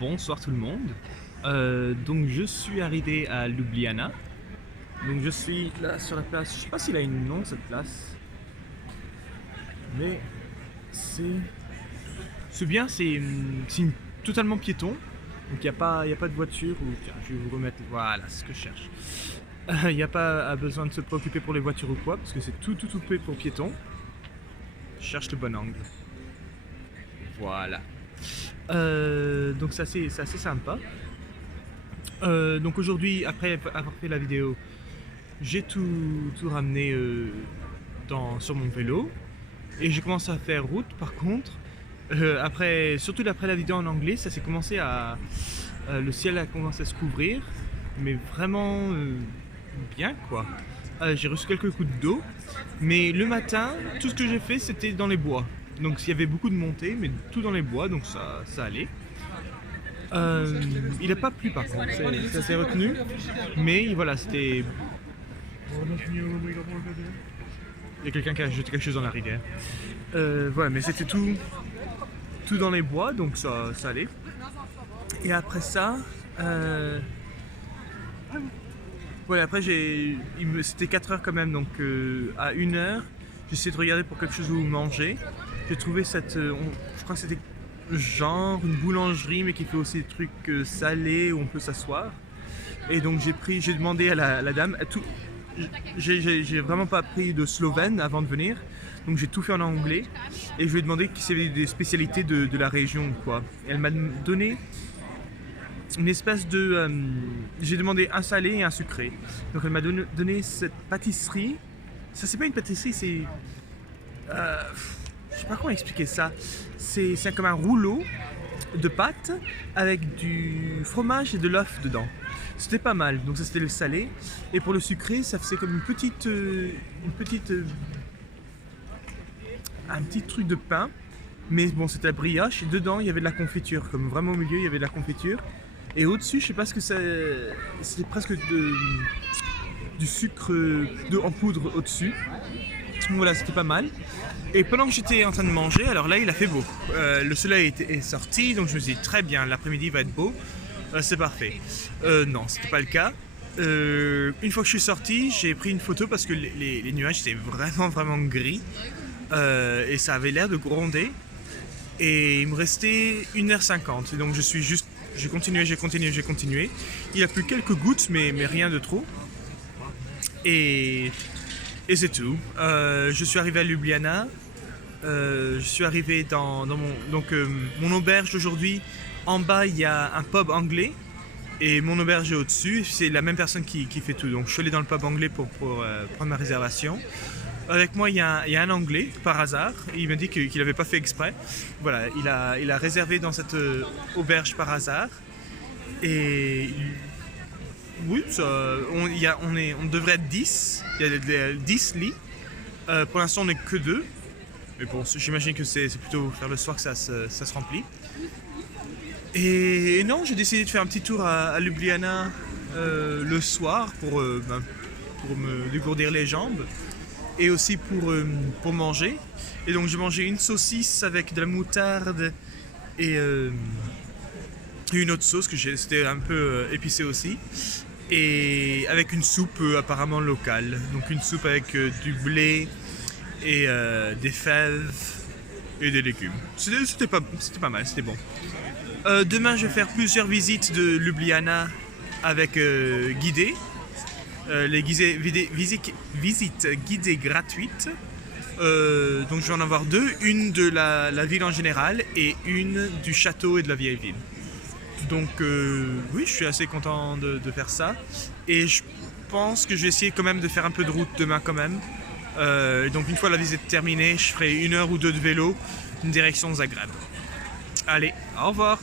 Bonsoir tout le monde. Donc je suis arrivé à Ljubljana. Donc je suis là sur la place. Je sais pas s'il a un nom cette place, mais c'est bien. C'est totalement piéton. Donc il n'y a pas de voiture. Tiens, je vais vous remettre. Voilà, c'est ce que je cherche. Il n'y a pas besoin de se préoccuper pour les voitures ou quoi, parce que c'est tout fait pour piétons. Je cherche le bon angle. Voilà. Donc c'est assez sympa. Donc aujourd'hui, après avoir fait la vidéo, j'ai tout ramené sur mon vélo et j'ai commencé à faire route. Par contre, surtout après la vidéo en anglais, ça s'est commencé le ciel a commencé à se couvrir, mais vraiment bien quoi. J'ai reçu quelques coups d'eau, mais le matin, tout ce que j'ai fait c'était dans les bois. Donc il y avait beaucoup de montées, mais tout dans les bois, donc ça allait. Il n'a pas plu par contre, ça s'est retenu, mais voilà, c'était... Il y a quelqu'un qui a jeté quelque chose dans la rivière. Voilà, mais c'était tout dans les bois, donc ça allait. Et après ça... Voilà, après c'était 4 heures quand même, donc à 1 heure, j'ai essayé de regarder pour quelque chose où manger. J'ai trouvé je crois que c'était genre une boulangerie mais qui fait aussi des trucs salés où on peut s'asseoir. Et donc j'ai demandé à la dame, j'ai vraiment pas appris de slovène avant de venir, donc j'ai tout fait en anglais et je lui ai demandé si c'était des spécialités de la région ou quoi. Et elle m'a donné une espèce de... j'ai demandé un salé et un sucré. Donc elle m'a donné cette pâtisserie. Ça c'est pas une pâtisserie, c'est... je sais pas comment expliquer ça. C'est comme un rouleau de pâte avec du fromage et de l'œuf dedans. C'était pas mal, donc ça c'était le salé. Et pour le sucré, ça faisait comme un petit truc de pain. Mais bon, c'était la brioche et dedans il y avait de la confiture. Comme vraiment au milieu il y avait de la confiture. Et au-dessus, je sais pas ce que c'est. C'était presque du sucre en poudre au-dessus. Voilà, c'était pas mal. Et pendant que j'étais en train de manger, alors là il a fait beau. Le soleil est sorti, donc je me suis dit très bien, l'après-midi va être beau. C'est parfait. Non, c'était pas le cas. Une fois que je suis sorti, j'ai pris une photo parce que les nuages étaient vraiment gris. Et ça avait l'air de gronder. Et il me restait 1h50. Et donc j'ai continué. Il y a plus quelques gouttes, mais rien de trop. Et c'est tout. Je suis arrivé à Ljubljana. Je suis arrivé dans mon auberge d'aujourd'hui. En bas, il y a un pub anglais. Et mon auberge est au-dessus. C'est la même personne qui fait tout. Donc je suis allé dans le pub anglais pour prendre ma réservation. Avec moi, il y a un Anglais, par hasard. Il m'a dit qu'il n'avait pas fait exprès. Voilà, il a réservé dans cette auberge par hasard. Et oui, on devrait être 10. Il y a 10 lits. Pour l'instant, on n'est que 2. Mais bon, j'imagine que c'est plutôt vers le soir que ça se remplit. Et non, j'ai décidé de faire un petit tour à Ljubljana le soir pour me dégourdir les jambes. Et aussi pour manger. Et donc j'ai mangé une saucisse avec de la moutarde et une autre sauce c'était un peu épicé aussi. Et avec une soupe apparemment locale. Donc une soupe avec du blé et des fèves et des légumes. C'était pas mal, c'était bon. Demain je vais faire plusieurs visites de Ljubljana avec guidées. Les visites guidées gratuites. Donc je vais en avoir 2, une de la ville en général et une du château et de la vieille ville. Donc oui, je suis assez content de faire ça. Et je pense que je vais essayer quand même de faire un peu de route demain quand même. Donc une fois la visite terminée, je ferai 1 heure ou 2 de vélo, une direction Zagreb. Allez, au revoir.